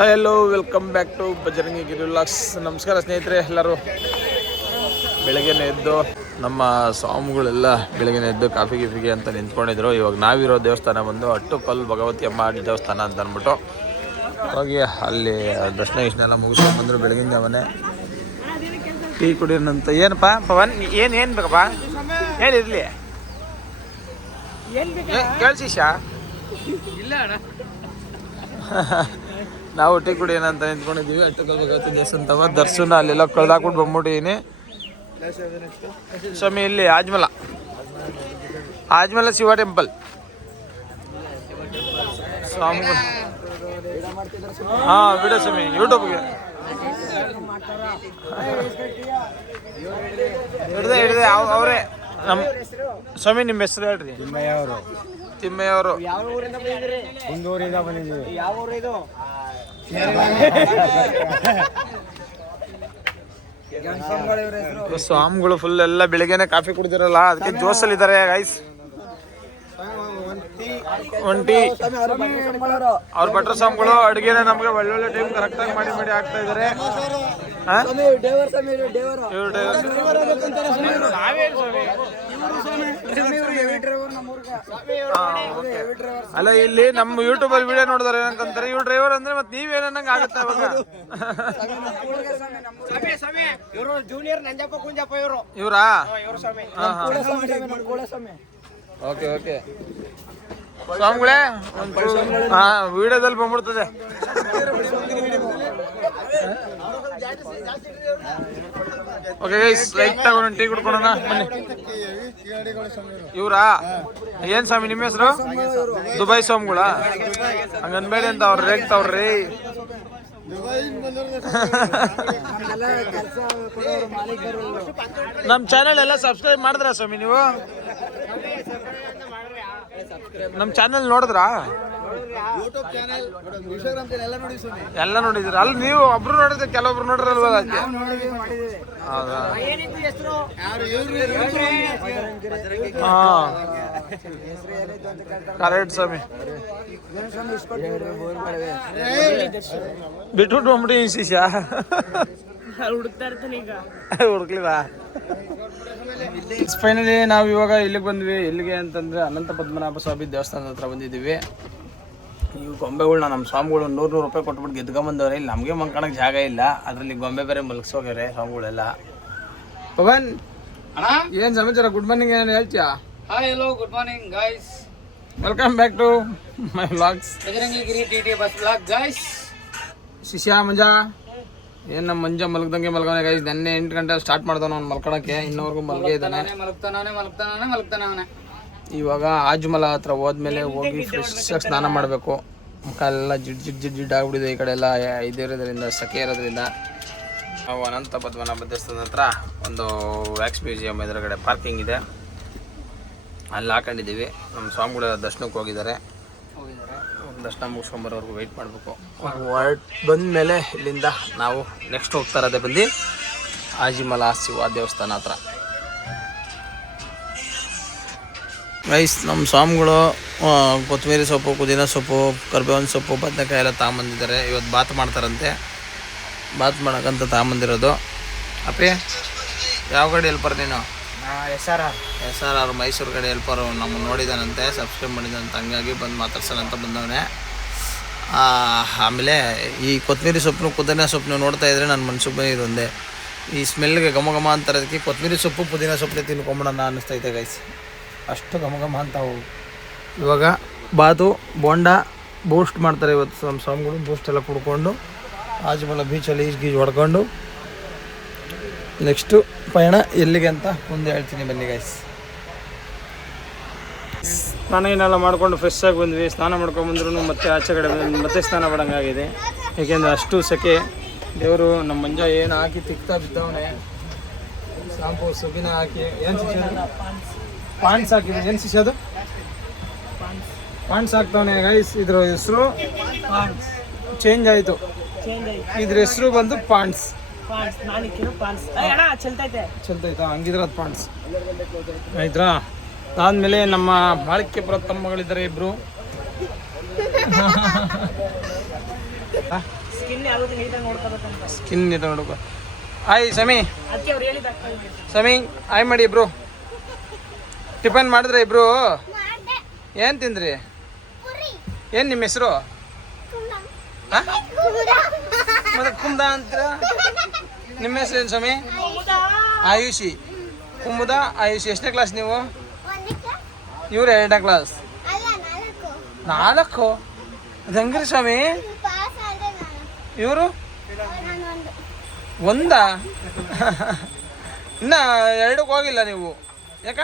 Hello welcome back to Bajrangi Giri vlogs. ನಮಸ್ಕಾರ ಸ್ನೇಹಿತರೆ, ಎಲ್ಲರೂ ಬೆಳಗ್ಗೆ ಎದ್ದು ನಮ್ಮ ಸ್ವಾಮಿಗಳೆಲ್ಲ ಬೆಳಗ್ಗೆ ಎದ್ದು ಕಾಫಿ ಗಿಫಿಗೆ ಅಂತ ನಿಂತ್ಕೊಂಡಿದ್ರು. ಇವಾಗ ನಾವಿರೋ ದೇವಸ್ಥಾನ ಬಂದು ಅಟ್ಟುಕಲ್ಲು ಭಗವತಿ ಅಮ್ಮ ದೇವಸ್ಥಾನ ಅಂತ ಅಂದ್ಬಿಟ್ಟು ಹೋಗಿ ಅಲ್ಲಿ ದರ್ಶನ ಗಿಷ್ನೆಲ್ಲ ಮುಗಿಸ್ಕೊಂಡು ಬಂದರು. ಬೆಳಗಿನ ಜಾವನೆ ಟೀ ಕುಡಿಯೋಣಂತ. ಏನಪ್ಪ ಪವನ್, ಏನು ಬೇಕಪ್ಪ ಹೇಳಿರಲಿ, ಕೇಳಿಸಿಶಾ ಇಲ್ಲ ಅಣ್ಣ. ನಾವು ಟೀ ಕುಡಿಯೋಣ ಅಂತ ನಿಂತ್ಕೊಂಡಿದ್ದೀವಿ. ಅಟ್ಟುಕಲ್ ಭಗವತಿ ದೇವಸ್ಥಾನ ದರ್ಶನ ಅಲ್ಲೆಲ್ಲ ಕಳ್ದಾಕ್ಬಿಟ್ಟು ಬಂದ್ಬಿಟ್ಟಿದ್ದೀನಿ ಸ್ವಾಮಿ. ಇಲ್ಲಿ ಆಜ್ಮಲ ಶಿವ ಟೆಂಪಲ್ ಸ್ವಾಮಿಗಳು. ಹಾಂ, ವಿಡಿಯೋ ಸ್ವಾಮಿ ಯೂಟ್ಯೂಬ್ಗೆ ಹಿಡಿದೆ ಅವರೇ. ನಮ್ಮ ಸ್ವಾಮಿ ನಿಮ್ಮ ಹೆಸರು ಹೇಳ್ರಿ. ತಿಮ್ಮಯ್ಯ ಅವರು. ಸ್ವಾಮಿಗಳು ಫುಲ್ ಎಲ್ಲ ಬೆಳಿಗ್ಗೆನೆ ಕಾಫಿ ಕುಡಿದಿರಲ್ಲ, ಅದಕ್ಕೆ ಜೋಸಲ್ಲಿದ್ದಾರೆ ಗೈಸ್. ಒಂಟಿ ಅವ್ರ ಭಟ್ರ ಸ್ವಾಮಿಗಳು ಅಡುಗೆನ ನಮಗೆ ಒಳ್ಳೊಳ್ಳೆ ಟೈಮ್ ಕರೆಕ್ಟಾಗಿ ಮಾಡಿ ಆಗ್ತಾ ಇದ್ದಾರೆ. ಅಲ್ಲ, ಇಲ್ಲಿ ನಮ್ಮ ಯೂಟ್ಯೂಬ್ ಅಲ್ಲಿ ವಿಡಿಯೋ ನೋಡಿದಾರೆ ಏನಂತಾರೆ, ಇವ್ರು ಡ್ರೈವರ್ ಅಂದ್ರೆ ಮತ್ತೆ ನೀವೇನಂಗೆ ಆಗುತ್ತೆ ಅವಾಗ. ಇವರಾ? ಓಕೆ ಓಕೆ ಸ್ವಾಮಿಗಳೇ, ವಿಡಿಯೋದಲ್ಲಿ ಬಂದ್ಬಿಡ್ತದೆ. ಓಕೆ ಗೈಸ್, ಲೈಕ್ ತಗೊಂಡು ಟೀ ಕುಡ್ಕೊಳೋಣ ಬನ್ನಿ. ಇವರಾ? ಏನ್ ಸ್ವಾಮಿ ನಿಮ್ಮ ಹೆಸರು? ದುಬೈ ಸ್ವಾಮಿಗಳ? ಹಂಗನ್ಬೇಡಿ ಅಂತ ಅವ್ರು ರೇಗ್ತಾವ್ರಿ. ನಮ್ಮ ಚಾನಲ್ ಎಲ್ಲ ಸಬ್ಸ್ಕ್ರೈಬ್ ಮಾಡಿದ್ರಾ ಸ್ವಾಮಿ ನೀವು? ನಮ್ಮ ಚಾನಲ್ ನೋಡಿದ್ರಾ? ಎಲ್ಲ ನೋಡಿದ್ರ? ಅಲ್ಲಿ ನೀವು ಒಬ್ರು ನೋಡಿದ್ರೆ ಕೆಲವೊಬ್ರು ನೋಡಿರಲ್ವ? ಹೌದಾ? ಹಾಂ, ಕರೆಕ್ಟ್ ಸ್ವಾಮಿ. ಬಿಟ್ಬಿಟ್ಟು ಹೋಗ್ಬಿಟ್ಟು ಶಿಷ್ಯ ಹುಡುಕ್ಲಿವಾ? ಫೈನಲಿ ನಾವು ಇವಾಗ ಇಲ್ಲಿಗೆ ಬಂದ್ವಿ. ಎಲ್ಲಿಗೆ ಅಂತಂದರೆ ಅನಂತ ಪದ್ಮನಾಭ ಸ್ವಾಮಿ ದೇವಸ್ಥಾನದ ಹತ್ರ ಬಂದಿದ್ದೀವಿ. ಇವು ಗೊಂಬೆಗಳ್ನ ನಮ್ಮ ಸ್ವಾಮಿಗಳು 100 ರೂಪಾಯಿ ಕೊಟ್ಬಿಟ್ಟು ಗೆದ್ಕೊಂಬಂದವ್ರೆ. ಇಲ್ಲಿ ನಮಗೆ ಮಲ್ಕೊಳಕ್ಕೆ ಜಾಗ ಇಲ್ಲ, ಅದರಲ್ಲಿ ಗೊಂಬೆ ಬೇರೆ ಮಲಗಿಸೋಗ್ಯಾರೆ ಸ್ವಾಮಿಗಳೆಲ್ಲ. ಪವನ್ ಏನು ಸಮಾಚಾರ? ಗುಡ್ ಮಾರ್ನಿಂಗ್, ಏನು ಹೇಳ್ತೀಯಾ? Hi, hello, good morning guys. Welcome back to my vlogs, Bajrangi Giri TT bus vlog guys. ಶಿಷ್ಯ ಮಂಜ ಏನು ನಮ್ಮ ಮಂಜ ಮಲಗ್ದಂಗೆ ಮಲ್ಗವನೆ ಗೈಸ್. ನೆನ್ನೆ 8 ಗಂಟೆ ಸ್ಟಾರ್ಟ್ ಮಾಡ್ತಾನೆ ಅವ್ನು ಮಲ್ಕೊಳಕ್ಕೆ, ಇನ್ನೂವರೆಗೂ ಮಲ್ಗೇ ಇದ್ದಾನೆ. ಮಲಗ್ತಾನೆ. ಇವಾಗ ಆಜ್ಮಲ ಹತ್ರ ಹೋದ್ಮೇಲೆ ಹೋಗಿ ಫ್ರೆಶ್ ಸ್ನಾನ ಮಾಡಬೇಕು. ಮುಖ ಎಲ್ಲ ಜಿಡ್ ಆಗ್ಬಿಟ್ಟಿದೆ. ಈ ಕಡೆ ಎಲ್ಲ ಇದಿರೋದ್ರಿಂದ, ಸೆಕೆ ಇರೋದ್ರಿಂದ. ನಾವು ಅನಂತ ಪದ್ಮನಾಭ ದೇವಸ್ಥಾನದ ಹತ್ರ ಒಂದು ವ್ಯಾಕ್ಸ್ ಮ್ಯೂಸಿಯಂ ಎದುರುಗಡೆ ಪಾರ್ಕಿಂಗ್ ಇದೆ, ಅಲ್ಲಿ ಹಾಕೊಂಡಿದ್ದೀವಿ. ನಮ್ಮ ಸ್ವಾಮಿಗಳ ದರ್ಶನಕ್ಕೆ ಹೋಗಿದ್ದಾರೆ. ದರ್ಶನ ಮುಗಿಸ್ಕೊಂಬರೋರ್ಗು ವೆಯ್ಟ್ ಮಾಡಬೇಕು. ಬಂದಮೇಲೆ ಇಲ್ಲಿಂದ ನಾವು ನೆಕ್ಸ್ಟ್ ಹೋಗ್ತಾ ಇರೋದೇ ಬಂದು ಆಜಿಮಲ ಶಿವ ದೇವಸ್ಥಾನ ಹತ್ರ. ಗೈಸ್, ನಮ್ಮ ಸ್ವಾಮಿಗಳು ಕೊತ್ತಂಬರಿ ಸೊಪ್ಪು, ಪುದೀನ ಸೊಪ್ಪು, ಕರ್ಬೇವಿನ ಸೊಪ್ಪು, ಬದನೆಕಾಯಿ ಎಲ್ಲ ತಗೊಂಬಂದಿದ್ದಾರೆ. ಇವತ್ತು ಬಾತ್ ಮಾಡ್ತಾರಂತೆ. ಬಾತ್ ಮಾಡೋಕ್ಕಂತ ತಗೊಂಬಂದಿರೋದು. ಅಪ್ಪಿ, ಯಾವ ಗಾಡಿ ಹೆಲ್ಪರ್ ನೀನು? SRR ಮೈಸೂರು ಕಡೆ ಹೆಲ್ಪರು. ನಮ್ಮನ್ನು ನೋಡಿದಾನಂತೆ, ಸಬ್ಸ್ಕ್ರೈಬ್ ಮಾಡಿದಂತೆ, ಹಂಗಾಗಿ ಬಂದು ಮಾತಾಡ್ಸೋಣಂತ ಬಂದವನೇ. ಆಮೇಲೆ ಈ ಕೊತ್ತಂಬರಿ ಸೊಪ್ಪು, ಪುದೀನ ಸೊಪ್ಪು ನೋಡ್ತಾ ಇದ್ರೆ ನನ್ನ ಮನ್ಸಿಗೆ ಬಂದಿದ್ದು ಒಂದೇ, ಈ ಸ್ಮೆಲ್ಗೆ ಘಮ ಘಮ ಅಂತಾರದಕ್ಕೆ ಕೊತ್ತಂಬರಿ ಸೊಪ್ಪು, ಪುದೀನ ಸೊಪ್ಪು ತಿನ್ಕೊಂಬಿಡೋಣ ಅನ್ನಿಸ್ತೈತೆ ಗೈಸ್. ಅಷ್ಟು ಘಮ ಘಮ ಅಂತಾವು. ಇವಾಗ ಬಾತು, ಬೋಂಡ, ಬೂಸ್ಟ್ ಮಾಡ್ತಾರೆ ಇವತ್ತು ನಮ್ಮ ಸ್ವಾಮಿಗಳು. ಬೂಸ್ಟ್ ಎಲ್ಲ ಕುಡ್ಕೊಂಡು ಆಜುಮಲ ಬೀಚಲ್ಲಿ ಗೀಜ್ ಹೊಡ್ಕೊಂಡು ನೆಕ್ಸ್ಟು ಪಯಣ ಎಲ್ಲಿಗೆ ಅಂತ ಮುಂದೆ ಹೇಳ್ತೀನಿ, ಬನ್ನಿ ಗೈಸ್. ಸ್ನಾನ ಏನೆಲ್ಲ ಮಾಡ್ಕೊಂಡು ಫ್ರೆಶ್ ಆಗಿ ಬಂದ್ವಿ. ಸ್ನಾನ ಮಾಡ್ಕೊಂಡ್ಬಂದ್ರೂ ಮತ್ತೆ ಆಚೆ ಕಡೆ ಮತ್ತೆ ಸ್ನಾನ ಮಾಡೋಂಗಾಗಿದೆ, ಏಕೆಂದರೆ ಅಷ್ಟು ಸೆಕೆ. ದೇವರು ನಮ್ಮ ಮಂಜ ಏನು ಹಾಕಿ ತಿಕ್ತಾ ಬಿದ್ದವನೇ. ಶಾಂಪು ಸೊಬ್ಬಿನ ಹಾಕಿ ಏನು ಶಿಷ್ಯ ಪಾಂಡ್ಸ್ ಹಾಕಿದೆ. ಏನು ಶಿಷ್ಯ ಅದು? ಪಾಂಡ್ಸ್ ಹಾಕ್ತವನೆ ಗೈಸ್. ಇದ್ರ ಹೆಸರು ಚೇಂಜ್ ಆಯಿತು. ಇದ್ರ ಹೆಸರು ಬಂದು ಪಾಂಡ್ಸ್. ಚಲ್ತೈತಾ? ಹಂಗಿದ್ರೆ ಅದು ಪಾಂಡ್ಸ್ ಆಯ್ತಾ. ಅದಾದಮೇಲೆ ನಮ್ಮ ಮಾಳಿಕ್ಯಪುರ ತಮ್ಮಗಳಿದ್ದಾರೆ ಇಬ್ಬರು. ಸ್ಕಿನ್ ನೀಟಾಗಿ ನೋಡ್ಕೊ. ಆಯ್ ಸಮಿ ಸಮಿ ಆಯ್ ಮಾಡಿ ಇಬ್ರು. ಟಿಫನ್ ಮಾಡಿದ್ರೆ ಇಬ್ರು? ಏನು ತಿಂದ್ರಿ? ಏನು ನಿಮ್ಮ ಹೆಸರು? ಮತ್ತೆ ಕುಮ್ದ ಅಂತೀರ? ನಿಮ್ಮ ಹೆಸರು ಏನು ಸ್ವಾಮಿ? ಆಯುಷಿ. ಕುಮುದ ಆಯುಷಿ. ಎಷ್ಟನೇ ಕ್ಲಾಸ್ ನೀವು? ಇವ್ರು 2ನೇ ಕ್ಲಾಸ್. 4? ಅದು ಹೆಂಗ್ರಿ ಸ್ವಾಮಿ? ಇವರು 1? ಇನ್ನ 2ಕ್ಕೆ ಹೋಗಿಲ್ಲ ನೀವು? ಯಾಕ?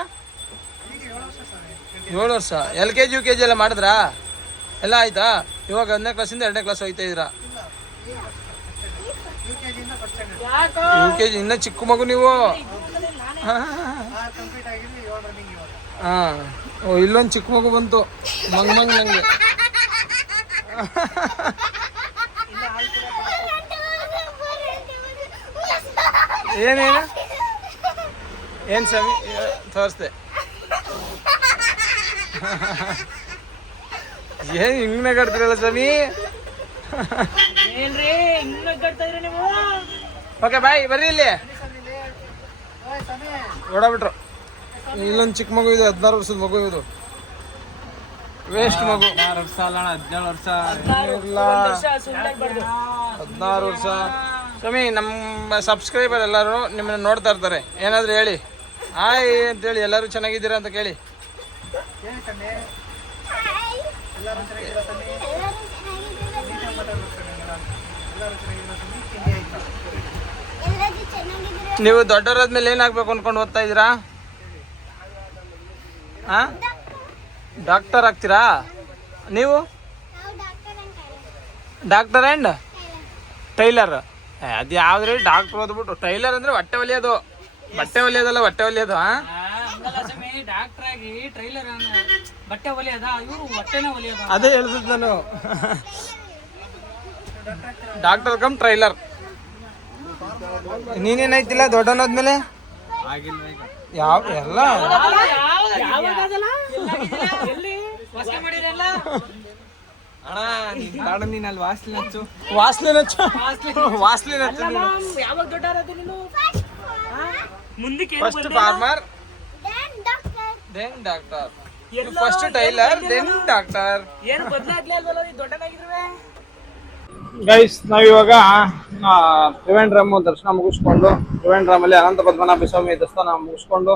7 ವರ್ಷ. LKG UKG ಎಲ್ಲ ಮಾಡಿದ್ರಾ? ಎಲ್ಲ ಆಯ್ತಾ? ಇವಾಗ 1ನೇ ಕ್ಲಾಸಿಂದ 2ನೇ ಕ್ಲಾಸ್ ಹೋಗ್ತಾ ಇದ್ದೀರಾ? UKG ಇನ್ನ ಚಿಕ್ಕ ಮಗು ನೀವು. ಹಾಂ. ಓ, ಇಲ್ಲೊಂದು ಚಿಕ್ಕ ಮಗು ಬಂತು ಮಂಗ್ ನಂಗೆ. ಏನೇನು ಏನು ಸ್ವಾಮಿ ತೋರಿಸ್ದೆ? ಏನು ಹಿಂಗ್ ನಗಾಡ್ತೀರಲ್ಲ ಸ್ವಾಮಿ? ಓಕೆ ಬಾಯ್, ಬರ್ರಿ ಇಲ್ಲಿ. ಓಡಾಬಿಟ್ರು. ಇಲ್ಲೊಂದು ಚಿಕ್ಕ ಮಗು ಇದೆ, 16 ವರ್ಷದ ಮಗು ಇದು. ವೇಸ್ಟ್ ಮಗು. 16 ವರ್ಷ ಅಲ್ಲ, 17 ವರ್ಷ. 16 ವರ್ಷ. ಸ್ವಾಮಿ, ನಮ್ಮ ಸಬ್ಸ್ಕ್ರೈಬರ್ ಎಲ್ಲರೂ ನಿಮ್ಮನ್ನ ನೋಡ್ತಾ ಇರ್ತಾರೆ. ಏನಾದರೂ ಹೇಳಿ ಹಾಯ್ ಅಂತೇಳಿ. ಎಲ್ಲರೂ ಚೆನ್ನಾಗಿದ್ದೀರಾ ಅಂತ ಕೇಳಿ. ನೀವು ದೊಡ್ಡವರಾದ್ಮೇಲೆ ಏನಾಗಬೇಕು ಅನ್ಕೊಂಡು ಓದ್ತಾ ಇದ್ದೀರಾ? ಹಾಂ, ಡಾಕ್ಟರ್ ಆಗ್ತೀರಾ ನೀವು? Doctor and tailor. ಅದು ಯಾವ್ದ್ರಿ? ಡಾಕ್ಟರ್ ಓದ್ಬಿಟ್ಟು ಟೈಲರ್ ಅಂದರೆ ಹೊಟ್ಟೆ ಹೊಲಿಯೋದು. ಬಟ್ಟೆ ಹೊಲಿಯೋದಲ್ಲ, ಹೊಟ್ಟೆ ಹೊಲಿಯೋದು. ಹಾಂ, ಡಾಕ್ಟರ್ ಆಗಿ ಟ್ರೈಲರ್ ಬಟ್ಟೆ ಹೊಲಿಯೋದ? ಇವರು ಹೊಟ್ಟೆನೇ ಹೊಲಿಯೋದು. ಅದೇ ಹೇಳ್ತಿದ್ ನಾನು. Doctor cum trailer. ನೀನೇನಾಯ್ತಿಲ್ಲ ದೊಡ್ಡನಾದ್ಮೇಲೆ? ಯಾವ ಎಲ್ಲ first farmer, then doctor. First tailor, then doctor. Guys, ನಾವಿವಾಗ ತ್ರಿವೇಂದ್ರಮ್ ದರ್ಶನ ಮುಗಿಸ್ಕೊಂಡು, ತ್ರಿವೇಂದ್ರಮಲ್ಲಿ ಅನಂತ ಪದ್ಮನಾಭ ಸ್ವಾಮಿ ದೇವಸ್ಥಾನ ಮುಗಿಸ್ಕೊಂಡು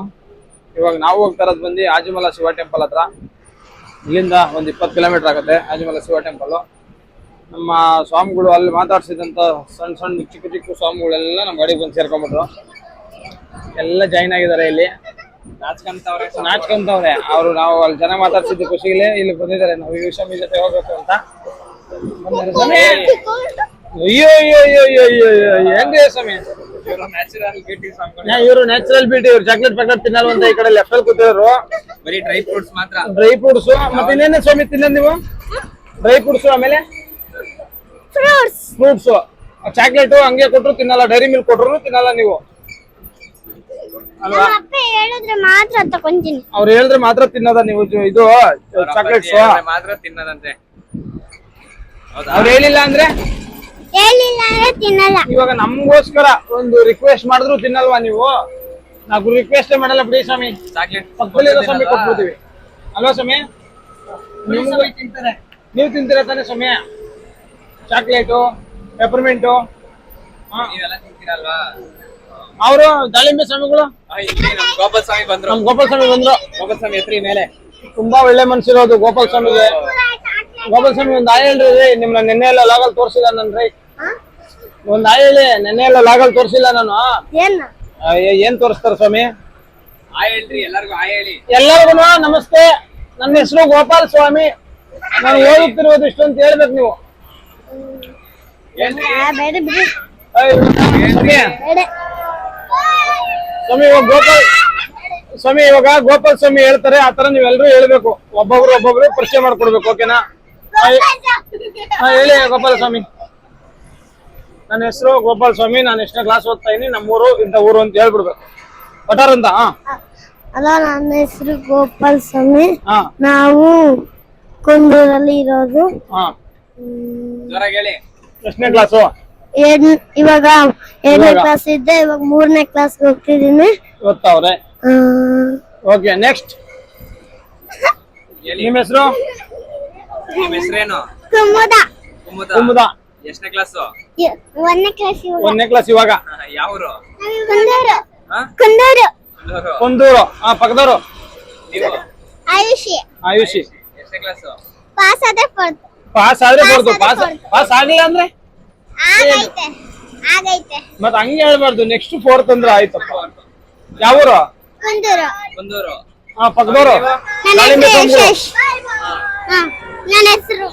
ಇವಾಗ ನಾವು ಹೋಗ್ತಾ ಇರೋದು ಬಂದು ಆಜಿಮಲ ಶಿವ ಟೆಂಪಲ್ ಹತ್ರ. ಇಲ್ಲಿಂದ ಒಂದು 20 ಕಿಲೋಮೀಟರ್ ಆಗುತ್ತೆ ಆಜಿಮಲ ಶಿವ ಟೆಂಪಲ್. ನಮ್ಮ ಸ್ವಾಮಿಗಳು ಅಲ್ಲಿ ಮಾತಾಡ್ಸಿದಂಥ ಸಣ್ಣ ಸಣ್ಣ ಚಿಕ್ಕ ಚಿಕ್ಕ ಸ್ವಾಮಿಗಳೆಲ್ಲ ನಮ್ಮ ಗಾಡಿಗೆ ಬಂದು ಸೇರ್ಕೊಂಡ್ಬಿಟ್ರು. ಎಲ್ಲ ಜಾಯಿನ್ ಆಗಿದ್ದಾರೆ. ಇಲ್ಲಿ ನಾಚ್ಕೊಂತವ್ರೆ ಅವರು. ನಾವು ಅಲ್ಲಿ ಜನ ಮಾತಾಡ್ಸಿದ್ದು ಖುಷಿಗೆ ಇಲ್ಲಿ ಬಂದಿದ್ದಾರೆ. ನಾವು ಈ ಸ್ವಾಮಿ ಜೊತೆ ಹೋಗ್ಬೇಕು ಅಂತ. ಅಯ್ಯೋ ಅಯ್ಯೋ ಅಯ್ಯೋ ಅಯ್ಯೋ ಅಯ್ಯೋ, ಹೆಂಗೆ ಸ್ವಾಮಿ? ಇವರು ನ್ಯಾಚುರಲ್ ಬ್ಯೂಟಿ. ಇವ್ರು ಚಾಕ್ಲೇಟ್ ಪ್ಯಾಕೆಟ್ ತಿನ್ನಲ್ವಂತ ಈ ಕಡೆ ಲೆಫ್ಟ್ ಅಲ್ಲಿ ಕೂತಿದ್ರು. ಬರೀ ಡ್ರೈ ಫ್ರೂಟ್ಸ್ ಮಾತ್ರ. Dry fruits. ಮತ್ತೆ ಇನ್ನೇನು ಸ್ವಾಮಿ ತಿನ್ನೋದು ನೀವು? ಡ್ರೈ ಫ್ರೂಟ್ಸ್, ಆಮೇಲೆ ಫ್ರೂಟ್ಸ್. ಚಾಕ್ಲೇಟ್ ಹಂಗೆ ಕೊಟ್ರು ತಿನ್ನಲ್ಲ, ಡೈರಿ ಮಿಲ್ಕ್ ಕೊಟ್ರು ತಿನ್ನಲ್ಲ ನೀವು ಅಲ್ವಾ? ಅವ್ರು ಹೇಳಿದ್ರೆ ಮಾತ್ರ ತಿನ್ನೋದ ನೀವು? ಇದು ಚಾಕ್ಲೇಟ್ಸ್ ಮಾತ್ರ ತಿನ್ನೋದಂತೆ. ಅವ್ರು ಹೇಳಿಲ್ಲ ಅಂದ್ರೆ ತಿನ್ನಲ್ಲ. ಇವಾಗ ನಮ್ಗೋಸ್ಕರ ಒಂದು ರಿಕ್ವೆಸ್ಟ್ ಮಾಡಿದ್ರು ತಿನ್ನಲ್ವಾ ನೀವು? ನಾವು ರಿಕ್ವೆಸ್ಟ್ ಮಾಡಲ್ಲ ಬಿಡಿ ಸ್ವಾಮಿ. ಪಕ್ಕದಲ್ಲಿರೋ ಸ್ವಾಮಿ ಕೊಟ್ಬಿಡ್ತೀವಿ ಅಲ್ವಾ ಸ್ವಾಮಿ? ನೀವು ತಿಂತೀರ ತಾನೆ ಸ್ವಾಮಿ? ಚಾಕ್ಲೇಟು, ಪೆಪರ್ಮೆಂಟು. ಅವರು ದಾಳಿಂಬೆ ಸ್ವಾಮಿಗಳು. ಗೋಪಾಲ್ ಸ್ವಾಮಿ ಬಂದ್ರು. ನಮ್ ಗೋಪಾಲ್ ಸ್ವಾಮಿ ಬಂದ್ರು. ಗೋಪಾಲ್ ಸ್ವಾಮಿ ಎತ್ರಿ ಮೇಲೆ. ತುಂಬಾ ಒಳ್ಳೆ ಮನ್ಸಿರೋದು ಗೋಪಾಲ್ ಸ್ವಾಮಿಗೆ. ಗೋಪಾಲ್ ಸ್ವಾಮಿ ಒಂದ್ ಆಯ್ ಹೇಳ್ರಿ. ನಿಮ್ನ ನೆನ್ನೆ ಎಲ್ಲ ಲಾಗಲ್ ತೋರ್ಸಿಲ್ಲ ನನ್ರಿ. ಒಂದ್ ಆಯ್ ಹೇಳಿ. ನೆನ್ನೆ ಎಲ್ಲ ಲಾಗಲ್ ತೋರ್ಸಿಲ್ಲ ನಾನು. ಏನ್ ತೋರಿಸ್ತಾರ ಸ್ವಾಮಿ? ಆಯ್ ಹೇಳ್ರಿ ಎಲ್ಲರಿಗೂ. ಆಯ್ ಹೇಳಿ ಎಲ್ಲರಿಗೂ ನಮಸ್ತೆ. ನನ್ನ ಹೆಸರು ಗೋಪಾಲ್ ಸ್ವಾಮಿ. ನಾನು ಓದುತ್ತಿರುವುದು ಇಷ್ಟು ಅಂತ ಹೇಳ್ಬೇಕು ನೀವು. ಸ್ವಾಮಿ ಇವಾಗ ಗೋಪಾಲ್ ಸ್ವಾಮಿ ಹೇಳ್ತಾರೆ, ಆತರ ನೀವೆಲ್ಲರೂ ಹೇಳ್ಬೇಕು. ಒಬ್ಬೊಬ್ರು ಪರಿಚಯ ಮಾಡ್ಕೊಡ್ಬೇಕು. ಓಕೆನಾ? ಹೇಳಿ ಗೋಪಾಲ ಸ್ವಾಮಿ. ನನ್ನ ಹೆಸರು ಗೋಪಾಲ್ ಸ್ವಾಮಿ. ನಾನು ಎಷ್ಟನೇ ಕ್ಲಾಸ್ ಓದ್ತಾ ಇದೀನಿ, ನಮ್ಮೂರು ಇಂಥ ಊರು ಅಂತ ಹೇಳ್ಬಿಡ್ಬೇಕು. ಒಟಾರ್ ಅಂತ. ಅಲ್ಲ, ನನ್ನ ಹೆಸರು ಗೋಪಾಲ್ ಸ್ವಾಮಿ. ನಾವು ಕುಂದೂರಲ್ಲಿ ಇರೋದು. ಜೋರಾಗಿ ಹೇಳಿ. ಎಷ್ಟನೇ ಕ್ಲಾಸು? ಇವಾಗ 2ನೇ ಕ್ಲಾಸ್ ಇದ್ದೆ, ಇವಾಗ 3ನೇ ಕ್ಲಾಸ್ ಹೋಗ್ತಿದ್ದೀನಿ. ಓದ್ತಾವ್ರೆ. ಓಕೆ, ನೆಕ್ಸ್ಟ್ ನಿಮ್ಮ ಹೆಸರು? ನಿಮ್ಮ ಹೆಸರೇನು? ಕುಮುದ. ಕುಮುದ. ಎಷ್ಟನೇ ಕ್ಲಾಸು? 1ನೇ ಕ್ಲಾಸ್. 1ನೇ ಕ್ಲಾಸ್ ಇವಾಗ. ಯಾವ್ರು? ಕುಂದೂರು. ಕುಂದೂರು. ಪಕ್ಕದವರು. ನೀವು? ಆಯುಷಿ. ಆಯುಷಿ. ಎಷ್ಟನೇ ಕ್ಲಾಸು? ಪಾಸ್ ಆದ್ರೆ ಫೋರ್ತ್. ಪಾಸ್ ಆದ್ರೆ ಬರ್ದು, ಪಾಸ್ ಆಗಿಲ್ಲ ಅಂದ್ರೆ ಆಗೈತೆ. ಮತ್ ಹಂಗೆ ಹೇಳ್ಬಾರ್ದು. ನೆಕ್ಸ್ಟ್ 4th ಅಂದ್ರೆ ಆಯ್ತಪ್ಪ. ಯಾವೂರು? ಕುಂದೂರು. ಬಂದೂರು. ಪಕ್ಕದವರು. ನನ್ನ ಹೆಸರು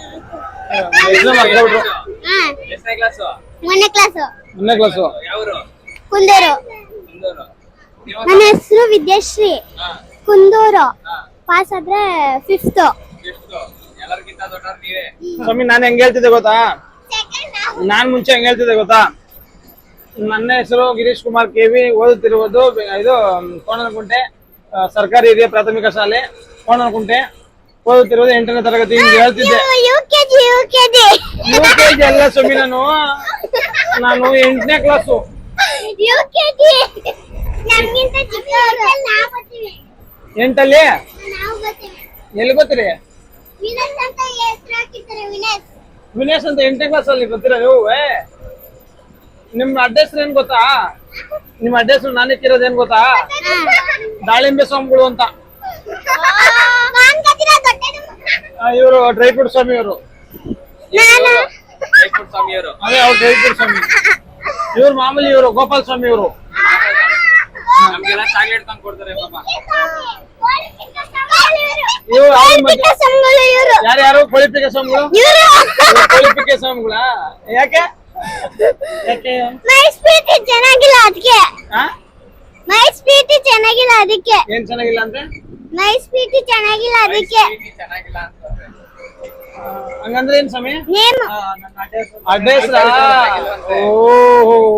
ಎಷ್ಟನೇ ಕ್ಲಾಸು? 1ನೇ ಕ್ಲಾಸ್. 1ನೇ ಕ್ಲಾಸು. ಯಾವ್ರು? ಕುಂದೂರು. ಬಂದೂರು. ನೀವು? ನನ್ನ ಹೆಸರು ವಿದ್ಯಾಶ್ರೀ. ಕುಂದೂರು. ಪಾಸ್ ಆದ್ರೆ 5th. ಎಲ್ಲರಿಗಿಂತ ದೊಡ್ಡವ್ರು ನೀವೇ. ಸ್ವಾಮಿ, ನಾನು ಹೆಂಗ್ ಹೇಳ್ತಿದ್ದೆ ಗೊತ್ತಾ? ನಾನ್ ಮುಂಚೆ ಹೆಂಗ್ ಹೇಳ್ತಿದ್ದೆ ಗೊತ್ತಾ? ನನ್ನ ಹೆಸರು ಗಿರೀಶ್ ಕುಮಾರ್ ಕೆವಿ. ಓದುತ್ತಿರುವುದು ಇದು ಕೋಣನಕುಂಟೆ ಸರ್ಕಾರಿ ಹಿರಿಯ ಪ್ರಾಥಮಿಕ ಶಾಲೆ ಕೋಣನಕುಂಟೆ. ಓದುತ್ತಿರುವುದು 8ನೇ ತರಗತಿ. ಹಿಂಗೆ ಹೇಳ್ತಿದ್ದೆ. ಯುಕೆಜಿ. UKG ಅಲ್ಲ ಸ್ವಾಮಿ, ನಾನು 8ನೇ ಕ್ಲಾಸು. ಯುಕೆಜಿ. ನಮ್ಗಿಂತ ಚಿಕ್ಕವರು. ನಾವು ಬರ್ತೀವಿ. 8ಅಲ್ಲಿ ನಾವು ಬರ್ತೀವಿ. ಎಲ್ಲಿ ಗೊತ್ತೀರಿ? ವಿನಸ್ ಅಂತ ಹೆಸರು ಹಾಕಿರ್ತಾರೆ. ವಿನೇಶ್ ಅಂತ 8ನೇ ಕ್ಲಾಸ್ ಅಲ್ಲಿ ಗೊತ್ತೀರಾ ನೀವು? ನಿಮ್ ಅಡ್ರೆಸ್ ಏನ್ ಗೊತ್ತಾ? ನಿಮ್ ಅಡ್ರೆಸ್ ನಾನು ಇಕ್ಕಿರೋದು ಏನ್ ಗೊತ್ತಾ? ದಾಳಿಂಬೆ ಸ್ವಾಮಿಗಳು ಅಂತ. ಇವರು ಡ್ರೈ ಫ್ರೂಟ್ ಸ್ವಾಮಿ ಅವರು. ಸ್ವಾಮಿಯವರು. ಅದೇ ಅವ್ರು ಡ್ರೈ ಫ್ರೂಟ್ ಸ್ವಾಮಿ. ಇವ್ರು ಮಾಮೂಲಿ ಇವರು ಗೋಪಾಲ್ ಸ್ವಾಮಿ ಇವರು. ನಮ್ಗೆಲ್ಲ ಚಾಕ್ಲೇಟ್ ತಂದು ಕೊಡ್ತಾರೆ ಪಾಪ. ಇವ್ರು ಯಾರ್ಯಾರು? ಕೊಳಿಪಿಕೆ ಸ್ವಾಮಿಗಳು. ಕೊಳಿಪಿಕೆ ಸ್ವಾಮಿಗಳ. ಯಾಕೆ ಚೆನ್ನಾಗಿಲ್ಲ ಅದಕ್ಕೆ. ನೈಸ್ ಪೀಟಿ ಚೆನ್ನಾಗಿಲ್ಲ ಅದಕ್ಕೆ. ಏನ್ ಚೆನ್ನಾಗಿಲ್ಲ ಅಂದ್ರೆ? ನೈಸ್ ಪೀಟಿ ಚೆನ್ನಾಗಿಲ್ಲ ಅದಕ್ಕೆ. ಚೆನ್ನಾಗಿಲ್ಲ ಅಂತ ಹಂಗಂದ್ರೆ ಏನ್ ಸ್ವಾಮಿ? Name address.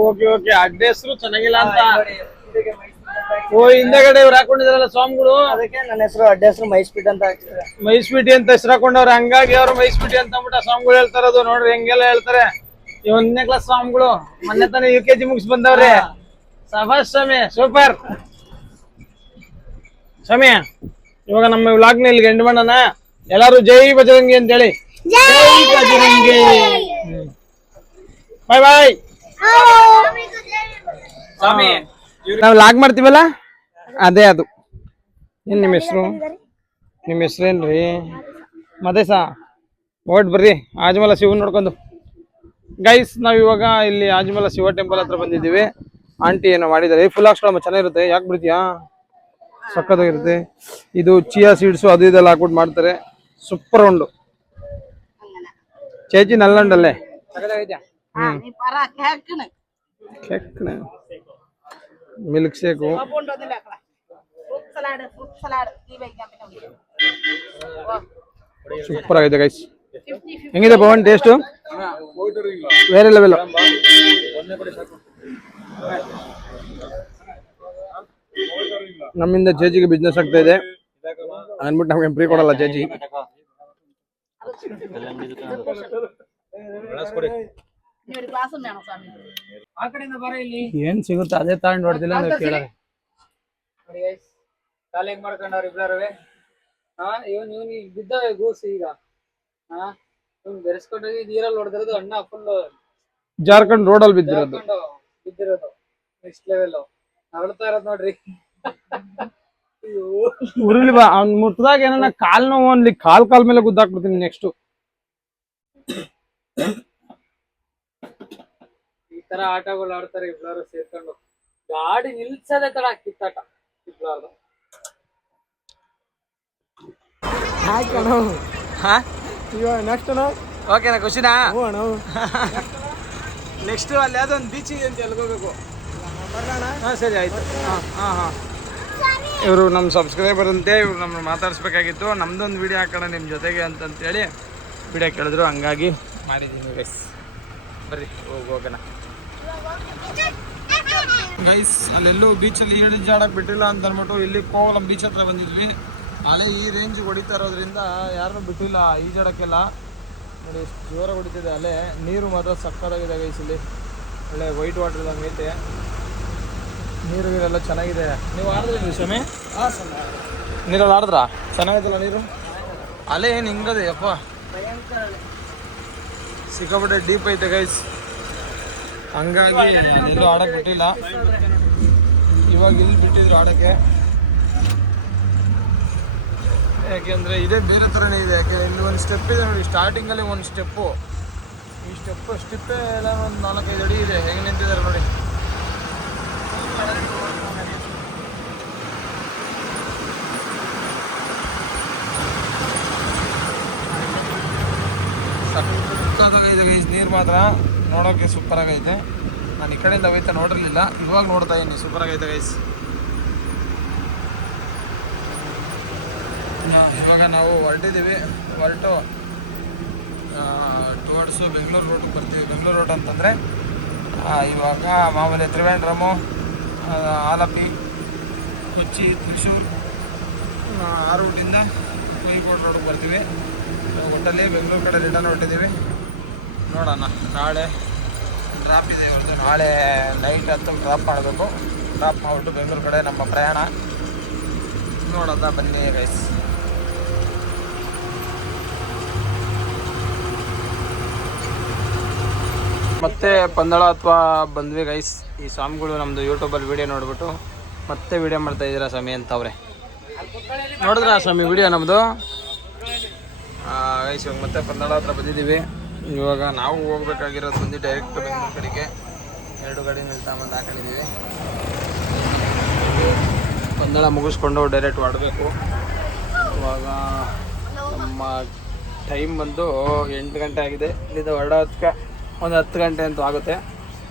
ಓಕೆ, ಅಡ್ರೆಸ್ ಚೆನ್ನಾಗಿಲ್ಲ ಅಂತ. ಹಿಂದಗಡೆ ಇವ್ರು ಹಾಕೊಂಡಿದಾರಲ್ಲ ಸ್ವಾಮಿಗಳು, ಅದಕ್ಕೆ ನನ್ನ ಹೆಸರು ಅಡ್ರೆಸ್ ಮೈಸ್ಪೀಟ್ ಅಂತ ಹಾಕ್ತಾರೆ. ಮೈಸ್ಪೀಟಿ ಅಂತ ಹೆಸರು ಹಾಕೊಂಡವ್ರು. ಹಂಗಾಗಿ ಅವ್ರು ಮೈಸ್ಪೀಟಿ ಅಂತ ಅಂದ್ಬಿಟ್ಟು ಸ್ವಾಮಿಗಳು ಹೇಳ್ತಾರದು. ನೋಡ್ರಿ ಹೆಂಗೆಲ್ಲ ಹೇಳ್ತಾರೆ. 1ನೇ ಕ್ಲಾಸ್ ಸ್ವಾಮಿಗಳು ಮೊನ್ನೆ ತಾನೇ UKG ಮುಗಿಸ್ ಬಂದವ್ರೆ. ಸಭಾಷ್ ಸ್ವಾಮಿ, ಸೂಪರ್ ಸ್ವಾಮಿ. ಇವಾಗ ನಮ್ಮ ವ್ಲಾಗ್ ನ ಇಲ್ಲಿಗೆ ಎಂಡ್ ಮಾಡೋಣ. ಎಲ್ಲಾರು ಜೈ ಬಜರಂಗಿ ಅಂತ ಹೇಳಿ. ಜೈ ಬಜರಂಗಿ. ಬಾಯ್ ಬಾಯ್. ಸ್ವಾಮಿ ನಾವು ಲಾಗ್ ಮಾಡ್ತೀವಲ್ಲ ಅದೇ ಅದು. ಏನ್ ನಿಮ್ಮ ಹೆಸರು? ನಿಮ್ಮ ಹೆಸರೇನ್ರಿ? ಮದೇಶ. ಓಟ್ ಬರ್ರಿ ಆಜಮಲ ಶಿವನ್ ನೋಡ್ಕೊಂಡು. ಗೈಸ್, ನಾವಿವಾಗ ಇಲ್ಲಿ ಆಜಮಲ ಶಿವ ಟೆಂಪಲ್ ಹತ್ರ ಬಂದಿದ್ದೀವಿ. ಆಂಟಿ ಏನೋ ಮಾಡಿದ್ದಾರೆ. ಫುಲ್ ಹಾಕ್ಸ್ಕೊಳಮ್ಮ, ಚೆನ್ನಾಗಿರುತ್ತೆ. ಯಾಕೆ ಬಿಡ್ತೀಯಾ? ಸಕ್ಕತ್ತಾಗಿರುತ್ತೆ. ಇದು ಚಿಯಾ ಸೀಡ್ಸು ಅದು ಇದೆಲ್ಲ ಹಾಕ್ಬಿಟ್ಟು ಮಾಡ್ತಾರೆ. ಸೂಪರ್ ಉಂಡು. ചേച്ചി നല്ല ഉണ്ടല്ലേ? Milk shake. ಸೂಪರ್ ಆಗಿದೆ ಗೈಸ್. ಹೆಂಗಿದೆ ಪವನ್ ಟೇಸ್ಟು? ಬೇರೆ ಲೆವೆಲ್. ನಮ್ಮಿಂದ ಚೇಚಿಗೆ ಬಿಸ್ನೆಸ್ ಆಗ್ತಾ ಇದೆ ಅಂದ್ಬಿಟ್ಟು ನಮ್ಗೆ ಫ್ರೀ ಕೊಡಲ್ಲ ಚೇಚಿ. ಏನ್ ಸಿಗುತ್ತೆ ಅದೇ ತಗೊಂಡ್ ಹೊಡ್ದಿಲ್ಲ ಅಂದ್ರೆ ಕೇಳೋದು. ಕಾಲ್ ಹೆಂಗ್ ಮಾಡ್ಕೊಂಡವ್ರ ಇಬ್ಲಾರವೆ. ಇವನ್ ಬಿದ್ದವೆ ಗೂಸ್ ಈಗ. ಇವ್ನ್ ಬೆರೆಸ್ಕೊಂಡೋಗಿ ನೀರಲ್ಲಿ ಹೊಡೆದಿರೋದು ಅಣ್ಣ ಫುಲ್ ಜಾರ್ಖಂಡ್ ರೋಡಲ್ಲಿ ಬಿದ್ದಿರೋದು. ನೆಕ್ಸ್ಟ್ ಲೆವೆಲ್ ನರಳ್ತಾ ಇರೋದು ನೋಡ್ರಿ. ಉರುಳಿ ಬಾ. ಅವ್ನ್ ಮುಟ್ಟದಾಗ ಏನ ಕಾಲ್ ನೋವು ಅನ್ಲಿ, ಕಾಲ್ ಮೇಲೆ ಗುದ್ದಾಕ್ಬಿಡ್ತೀನಿ ನೆಕ್ಸ್ಟ್. ಈ ತರ ಆಟಗಳು ಆಡ್ತಾರೆ ಇಬ್ಲಾರು ಸೇರ್ಕೊಂಡು. ಗಾಡಿ ನಿಲ್ಸದೆ ತಡ ಕಿತ್ತಾಟ ಇಬ್ಲಾರ್ದು. ಓಕೆನಾ? ಖುಷಿನಾ? ನೆಕ್ಸ್ಟ್ ಅಲ್ಲಿ ಯಾವ್ದೋ ಒಂದು ಬೀಚ್ ಇದೆ ಅಂತ ಎಲ್ಗೋಬೇಕು. ಸರಿ ಆಯ್ತು. ಇವರು ನಮ್ಮ ಸಬ್ಸ್ಕ್ರೈಬರ್ ಅಂತೆ. ಇವ್ರು ನಮ್ಮನ್ನು ಮಾತಾಡಿಸ್ಬೇಕಾಗಿತ್ತು. ನಮ್ದೊಂದು ವಿಡಿಯೋ ಹಾಕೋಣ ನಿಮ್ಮ ಜೊತೆಗೆ ಅಂತಂತೇಳಿ ವಿಡಿಯೋ ಕೇಳಿದ್ರು. ಹಂಗಾಗಿ ಮಾಡಿದ್ದೀನಿ ಗೈಸ್. ಬರ್ರಿ ಹೋಗೋಣ ಗೈಸ್. ಅಲ್ಲೆಲ್ಲೂ ಬೀಚಲ್ಲಿ ಈಜಾಡಕ್ಕೆ ಬಿಟ್ಟಿಲ್ಲ ಅಂತ ಅಂದ್ಬಿಟ್ಟು ಇಲ್ಲಿ ಕೋವಲಂ ಬೀಚ್ ಹತ್ರ ಬಂದಿದ್ವಿ. ಅಲೆ ಈ ರೇಂಜ್ ಹೊಡಿತಾ ಇರೋದ್ರಿಂದ ಯಾರನ್ನೂ ಬಿಟ್ಟಿಲ್ಲ ಈಜಾಡಕ್ಕೆಲ್ಲ. ನೋಡಿ ಎಷ್ಟು ಜೋರಾಗಿ ಹೊಡಿತಿದೆ ಅಲೆ. ನೀರು ಮಾತ್ರ ಸಕ್ಕತ್ತಾಗಿದೆ ಗೈಸ್. ಇಲ್ಲಿ ಒಳ್ಳೆ ವೈಟ್ ವಾಟರ್ ಇದ್ದಂಗೆ ಐತೆ. ನೀರು ಗೀರೆಲ್ಲ ಚೆನ್ನಾಗಿದೆ. ನೀವು ಆಡಿದ್ರಿ ಸ್ವಾಮಿ? ನೀರಲ್ಲಿ ಆಡಿದ್ರಾ? ಚೆನ್ನಾಗಿತ್ತಲ್ಲ ನೀರು? ಅಲೆ ಏನು ಹಿಂಗದೆ ಯಪ್ಪ, ಸಿಕ್ಕಾಪಟ್ಟೆ ಡೀಪ್ ಐತೆ ಗೈಸ್. ಹಂಗಾಗಿ ಅಲ್ಲೆಲ್ಲೂ ಆಡಕ್ಕೆ ಬಿಟ್ಟಿಲ್ಲ. ಇವಾಗ ಇಲ್ಲಿ ಬಿಟ್ಟಿದ್ರು ಆಡೋಕ್ಕೆ. ಯಾಕೆಂದರೆ ಇದೇ ಬೇರೆ ಥರನೇ ಇದೆ. ಯಾಕೆ ಇಲ್ಲಿ ಒಂದು ಸ್ಟೆಪ್ ಇದೆ ನೋಡಿ, ಸ್ಟಾರ್ಟಿಂಗಲ್ಲಿ ಒಂದು ಸ್ಟೆಪ್ಪು. ಈ ಸ್ಟೆಪ್ಪೇ ಎಲ್ಲ ಒಂದು 4-5 ಅಡಿ ಇದೆ. ಹೇಗೆ ನಿಂತಿದ್ದಾರೆ ನೋಡಿ. ಸಕ್ಕತ್ತಾಗೈತೆ ಗೈಸ್. ನೀರು ಮಾತ್ರ ನೋಡೋಕ್ಕೆ ಸೂಪರಾಗೈತೆ. ನಾನು ಈ ಕಡೆಯಿಂದ ಹೋಯ್ತಾ ನೋಡಿರಲಿಲ್ಲ, ಇವಾಗ ನೋಡ್ತಾ ಇದ್ದೀನಿ. ಸೂಪರಾಗೈತೆ ಗೈಸ್. ಇವಾಗ ನಾವು ಹೊರಟಿದ್ದೀವಿ. ಹೊರಟು ಟುವರ್ಡ್ಸು ಬೆಂಗಳೂರು ರೋಟಿಗೆ ಬರ್ತೀವಿ. ಬೆಂಗಳೂರು ರೋಡ್ ಅಂತಂದರೆ ಇವಾಗ ಮಾಮೂಲಿ ತ್ರಿವೇಂದ್ರಮು, ಆಲಪಿ, ಕೊಚ್ಚಿ, ತ್ರಿಶೂರ್ ಆ ರೂಟಿಂದ ಕೋಯಿಕೋಡ್ ರೋಡಿಗೆ ಬರ್ತೀವಿ. ಒಟ್ಟಲ್ಲಿ ಬೆಂಗಳೂರು ಕಡೆ ರಿಟರ್ನ್ ಹೊರಟಿದ್ದೀವಿ. ನೋಡೋಣ, ನಾಳೆ ಡ್ರಾಪ್ ಇದೆ ಇವತ್ತು. ನಾಳೆ ನೈಟ್ ಅಂತೂ ಡ್ರಾಪ್ ಮಾಡಬೇಕು. ಡ್ರಾಪ್ ಮಾಡಿಬಿಟ್ಟು ಬೆಂಗಳೂರು ಕಡೆ ನಮ್ಮ ಪ್ರಯಾಣ. ನೋಡೋದ ಬನ್ನಿ ಗೈಸ್. ಮತ್ತೆ ಪಂದಳ ಅಥವಾ ಬಂದ್ವಿ ಗೈಸ್. ಈ ಸ್ವಾಮಿಗಳು ನಮ್ಮದು ಯೂಟ್ಯೂಬಲ್ಲಿ ವೀಡಿಯೋ ನೋಡಿಬಿಟ್ಟು ಮತ್ತೆ ವೀಡಿಯೋ ಮಾಡ್ತಾ ಇದ್ದೀರಾ ಸ್ವಾಮಿ ಅಂತವ್ರೆ. ನೋಡಿದ್ರಾ ಸ್ವಾಮಿ ವೀಡಿಯೋ ನಮ್ಮದು? ಗೈಸ್ ಇವಾಗ ಮತ್ತೆ ಪಂದಳ ಹತ್ರ ಬಂದಿದ್ದೀವಿ. ಇವಾಗ ನಾವು ಹೋಗ್ಬೇಕಾಗಿರೋದು ಬಂದು ಡೈರೆಕ್ಟ್ ಬೆಂಗಳೂರು ಕಡೆಗೆ. 2 ಗಾಡಿ ನಿಲ್ತಾಂಬಂದು ಹಾಕೊಂಡಿದ್ದೀವಿ. ಪಂದಳ ಮುಗಿಸ್ಕೊಂಡು ಡೈರೆಕ್ಟ್ ಹೊರಡಬೇಕು. ಇವಾಗ ನಮ್ಮ ಟೈಮ್ ಬಂದು 8 ಗಂಟೆ ಆಗಿದೆ. ಇಲ್ಲಿಂದ ಹೊರಡೋದಕ್ಕೆ ಒಂದು 10 ಗಂಟೆ ಅಂತೂ ಆಗುತ್ತೆ.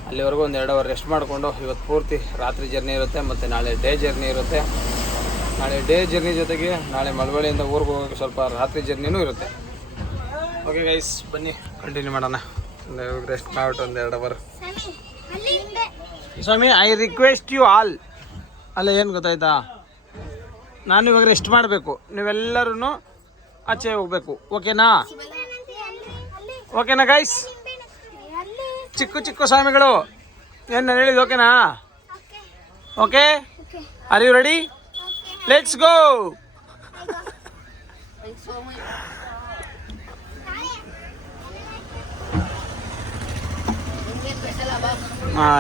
ಅಲ್ಲಿವರೆಗೂ ಒಂದು 2 ಅವರ್ ರೆಸ್ಟ್ ಮಾಡಿಕೊಂಡು ಇವತ್ತು ಪೂರ್ತಿ ರಾತ್ರಿ ಜರ್ನಿ ಇರುತ್ತೆ. ಮತ್ತು ನಾಳೆ ಡೇ ಜರ್ನಿ ಇರುತ್ತೆ. ನಾಳೆ ಡೇ ಜರ್ನಿ ಜೊತೆಗೆ ನಾಳೆ ಮಳವಳ್ಳಿಯಿಂದ ಊರಿಗೆ ಹೋಗೋಕ್ಕೆ ಸ್ವಲ್ಪ ರಾತ್ರಿ ಜರ್ನಿನೂ ಇರುತ್ತೆ. ಓಕೆ ಗೈಸ್, ಬನ್ನಿ ಕಂಟಿನ್ಯೂ ಮಾಡೋಣ. ರೆಸ್ಟ್ ಮಾಡಿಬಿಟ್ಟು ಒಂದು 2 ಅವರ್. ಸ್ವಾಮಿ, ಐ ರಿಕ್ವೆಸ್ಟ್ ಯು ಆಲ್. ಅಲ್ಲ ಏನು ಗೊತ್ತಾಯ್ತಾ, ನಾನು ಇವಾಗ ರೆಸ್ಟ್ ಮಾಡಬೇಕು, ನೀವೆಲ್ಲರೂ ಆಚೆ ಹೋಗ್ಬೇಕು. ಓಕೆನಾ? ಓಕೆನಾ ಗೈಸ್? ಚಿಕ್ಕ ಚಿಕ್ಕ ಸ್ವಾಮಿಗಳು ಏನು ನಾನು ಹೇಳಿದ್ದು ಓಕೆನಾ? Okay, are you ready? Let's go.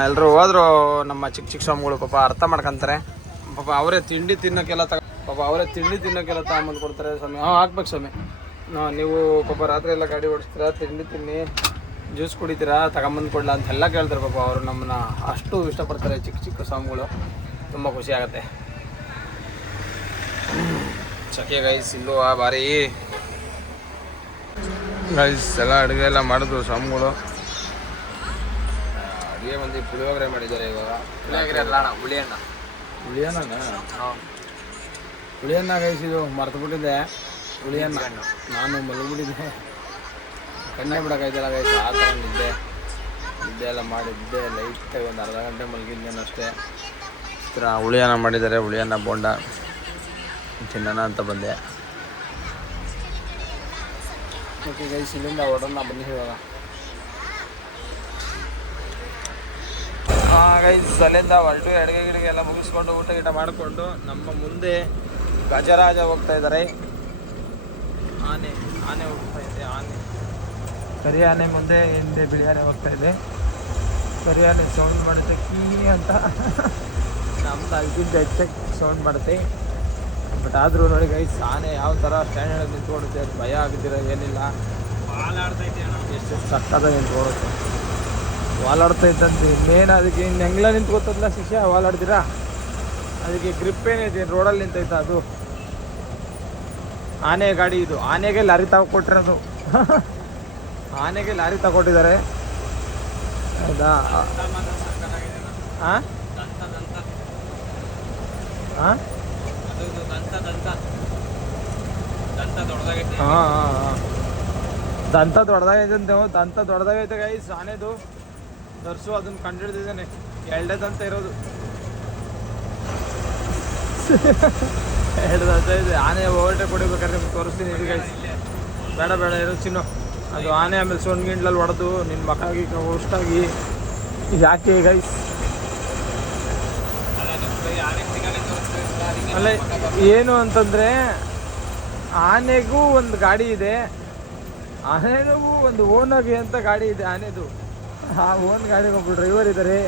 ಎಲ್ಲರೂ ಹೋದ್ರು. ನಮ್ಮ ಚಿಕ್ಕ ಚಿಕ್ಕ ಸ್ವಾಮಿಗಳು ಪಾಪ ಅರ್ಥ ಮಾಡ್ಕೊಂತಾರೆ. ಪಾಪ ಅವರೇ ತಿಂಡಿ ತಿನ್ನೋಕ್ಕೆಲ್ಲ ತಗೊಂಬಂದು ಕೊಡ್ತಾರೆ. ಸ್ವಾಮಿ ಹಾಕ್ಬೇಕು ಸ್ವಾಮಿ. ನೀವು ಪಾಪ ರಾತ್ರಿ ಎಲ್ಲ ಗಾಡಿ ಓಡಿಸ್ತೀರಾ, ತಿಂಡಿ ತಿನ್ನಿ, ಜ್ಯೂಸ್ ಕುಡಿತೀರಾ, ತಗೊಂಬಂದು ಕೊಡಲ ಅಂತೆಲ್ಲ ಕೇಳ್ತಾರೆ. ಪಾಪ ಅವರು ನಮ್ಮನ್ನ ಅಷ್ಟು ಇಷ್ಟಪಡ್ತಾರೆ ಚಿಕ್ಕ ಚಿಕ್ಕ ಸ್ವಾಮಿಗಳು. ತುಂಬ ಖುಷಿ ಆಗುತ್ತೆ. ಸಖೆ ಗೈಸ್, ಇಲ್ಲೂ ಭಾರಿ ಗೈಸ್ ಎಲ್ಲ ಅಡುಗೆ ಎಲ್ಲ ಮಾಡಿದ್ರು ಸ್ವಾಮಿಗಳು. ಅಡುಗೆ ಮಂದಿ ಪುಳಿಯೋಗರೆ ಮಾಡಿದ್ದಾರೆ. ಇವಾಗ ಪುಳಿಯೋಗರೆ ಅಲ್ಲ ಅಣ್ಣ, ಹುಳಿಯನ್ನ ಗೈಸ್. ಇದು ಮರ್ತುಬಿಟ್ಟಿದ್ದೆ ಹುಳಿಯನ್ನ. ನಾನು ಮಲಗಿಬಿಟ್ಟಿದ್ದೆ, ಕಣ್ಣೆ ಬಿಡೋಕ್ಕಾಯ್ತಲ್ಲ ಗೈಸ್. ಆ ಥರ ನಿದ್ದೆ ಎಲ್ಲ ಮಾಡಿದ್ದೆ. ಲೈಟಾಗಿ ಒಂದು ಅರ್ಧ ಗಂಟೆ ಮಲಗಿದ್ದೇನೆ ಅಷ್ಟೇ. ಹುಳಿಯನ್ನ ಮಾಡಿದ್ದಾರೆ. ಹುಳಿಯನ್ನ ಬೋಂಡ ತಿನ್ನೋಣ ಅಂತ ಬಂದೆ. ಓಕೆ ಗೈಸ್, ಇಲ್ಲಿಂದ ಹೊರಡೋಣ ಬನ್ನಿ ಇವಾಗ. ಗೈಸ್ ಅಲ್ಲಿಂದ ಹೊರಟು ಅಡುಗೆ ಗಿಡಿಗೆ ಎಲ್ಲ ಮುಗಿಸ್ಕೊಂಡು ಊಟ ಗೀಟ ಮಾಡಿಕೊಂಡು ನಮ್ಮ ಮುಂದೆ ಗಜರಾಜ ಹೋಗ್ತಾ ಇದ್ದಾರೆ. ಆನೆ ಹೋಗ್ತಾ ಇದೆ. ಕರಿ ಆನೆ ಮುಂದೆ, ಹಿಂದೆ ಬಿಳಿ ಆನೆ ಹೋಗ್ತಾ ಇದೆ. ಕರಿ ಆನೆ ಸೌಂಡ್ ಮಾಡುತ್ತೆ ಕೀ ಅಂತ. ನಮ್ದು ಅಲ್ಗಿಂದ ಹೆಚ್ಚಾಗಿ ಸೌಂಡ್ ಮಾಡುತ್ತೆ. ಬಟ್ ಆದರೂ ನೋಡಿ ಗೈಸ್, ಆನೆ ಯಾವ ಥರ ಸ್ಟ್ಯಾಂಡರ್ಡ್ ನಿಂತ್ಕೊಡುತ್ತೆ. ಭಯ ಆಗ್ತಿರೋ ಏನಿಲ್ಲ. ಎಷ್ಟು ಸಕ್ಕತ್ತಾಗಿ ನಿಂತ್ಕೊಡುತ್ತೆ. ವಾಲಾಡ್ತಾ ಇದ್ದಂತೆ ಇನ್ನೇನು. ಅದಕ್ಕೆ ಇನ್ನು ಹೆಂಗ್ಲ ನಿಂತ್ಕೊತಲ್ಲ ಶಿಷ್ಯ, ವಾಲಾಡ್ತೀರಾ? ಅದಕ್ಕೆ ಗ್ರಿಪ್ ಏನಿದೆ, ರೋಡಲ್ಲಿ ನಿಂತೈತೆ ಅದು. ಆನೆ ಗಾಡಿ ಇದು. ಆನೆಗೆ ಲಾರಿ ತಗೊಟ್ಟಿರೋದು. ಆನೆಗೆ ಲಾರಿ ತಗೊಟ್ಟಿದ್ದಾರೆ. ಹೌದಾ? ಹಾಂ ಹಾಂ ದಂತ ದೊಡ್ಡದಾಗೈತೆ ಅಂತೆವು. ದಂತ ದೊಡ್ಡದಾಗೈತೆ ಗೈಸ್ ಆನೆದು. ದರ್ಸು ಅದನ್ನು ಕಂಡಿಡ್ದಿದ್ದಾನೆ. 2 ದಂತ ಇರೋದು. 2 ದಂತ ಇದೆ. ಆನೆ ಓವರ್ಟೇಕ್ ಹೊಡಿಬೇಕಾದ್ರೆ ನಿಮ್ಗೆ ತೋರಿಸ್ತೀನಿ ಗೈಸ್. ಬೇಡ ಇರೋ ಚಿನ್ನು. ಅದು ಆನೆ ಆಮೇಲೆ ಸೊನ್ಗಿಂಡ್ಲಲ್ಲಿ ಹೊಡೆದು ನಿನ್ನ ಮಕಾಗಿ ಅಷ್ಟಾಗಿ ಯಾಕೆ ಗೈಸ್ ಅಲ್ಲ ಏನು ಅಂತಂದರೆ ಆನೆಗೂ ಒಂದು ಗಾಡಿ ಇದೆ, ಆನೆಗೂ ಒಂದು ಓನಾಗಿ ಅಂತ ಗಾಡಿ ಇದೆ ಆನೆದು. ಆ ಓನ್ ಗಾಡಿಗೆ ಒಬ್ಬರು ಡ್ರೈವರ್ ಇದ್ದಾರೆ,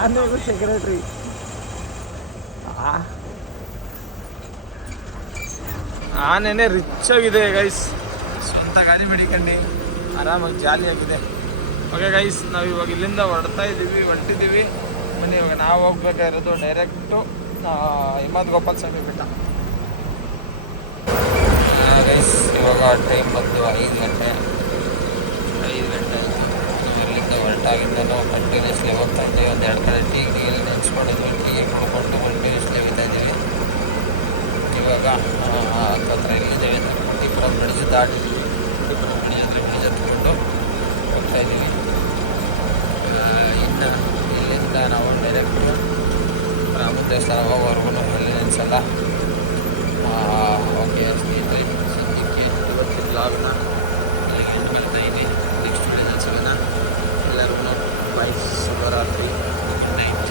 ಆನೆಗೂ ಸೆಕ್ರೆಟ್ರಿ. ಆನೆನೇ ರಿಚ್ ಆಗಿದೆ ಗೈಸ್, ಸ್ವಂತ ಗಾಡಿ ಮಡಿಕೊಂಡು ಆರಾಮಾಗಿ ಜಾಲಿಯಾಗಿದೆ. ಓಕೆ ಗೈಸ್, ನಾವು ಇವಾಗ ಇಲ್ಲಿಂದ ಹೊರಟಿದ್ದೀವಿ. ಬನ್ನಿ ಇವಾಗ ನಾವು ಹೋಗ್ಬೇಕಾಗಿರೋದು ಡೈರೆಕ್ಟು ಹಿಮತ್ ಗೋಪಾಲ್ ಸ್ವಾಮಿ ಬೆಟ್ಟ. ಗೈಸ್ ಇವಾಗ ಟೈಮ್ ಬಂದು 5 ಗಂಟೆ ಆಯಿತು. ಇಲ್ಲಿಂದ ಹೊರಟಾಗಿಂದ ನಾವು ಕಂಟಿನ್ಯೂಸ್ಲಿ ಹೋಗ್ತಾ ಇದ್ದೀವಿ. ಒಂದು 2 ಕಡೆ ಟೀ ನೆನೆಸ್ಕೊಂಡಿದ್ವಿ, ಟೀ ಕುಡ್ಕೊಂಡು ಕಂಟಿನ್ಯೂಸ್ಲಿ ಹೋಗ್ತಾ ಇದ್ದೀವಿ. ಇವಾಗ ಹತ್ರ ಇಲ್ಲಿದ್ದೇವೆ, ಟಿಪ್ಪು ಬ್ರಿಡ್ಜ್ ದಾಟಿ ಬ್ರಿಡ್ಜ್ ಹತ್ಕೊಂಡು ಹೋಗ್ತಾ ಇದ್ದೀವಿ. ಇನ್ನು ಇಲ್ಲಿಂದ ನಾವು ಡೈರೆಕ್ಟು ರಾಮದೇವಸ್ಥಾನ ಹೋಗೋವರೆಗೂ ಅಲ್ಲಿ ನೆನೆಸಲ್ಲ. ಓಕೆ ಸ್ನೇಹಿತರೆ, ಸದ್ಯಕ್ಕೆ ಇವತ್ತು ಬ್ಲಾಗ್ನ ಇಲ್ಲಿಗೆ ಎಂಡ್ ಮಾಡ್ತಾ ಇದ್ದೀನಿ. ನೆಕ್ಸ್ಟ್ ವಿಡಿಯೋದಲ್ಲಿ ಸಿಗೋಣ. ಎಲ್ಲರಿಗೂ ಬಾಯ್, ಶುಭರಾತ್ರಿ, ಗುಡ್ ನೈಟ್.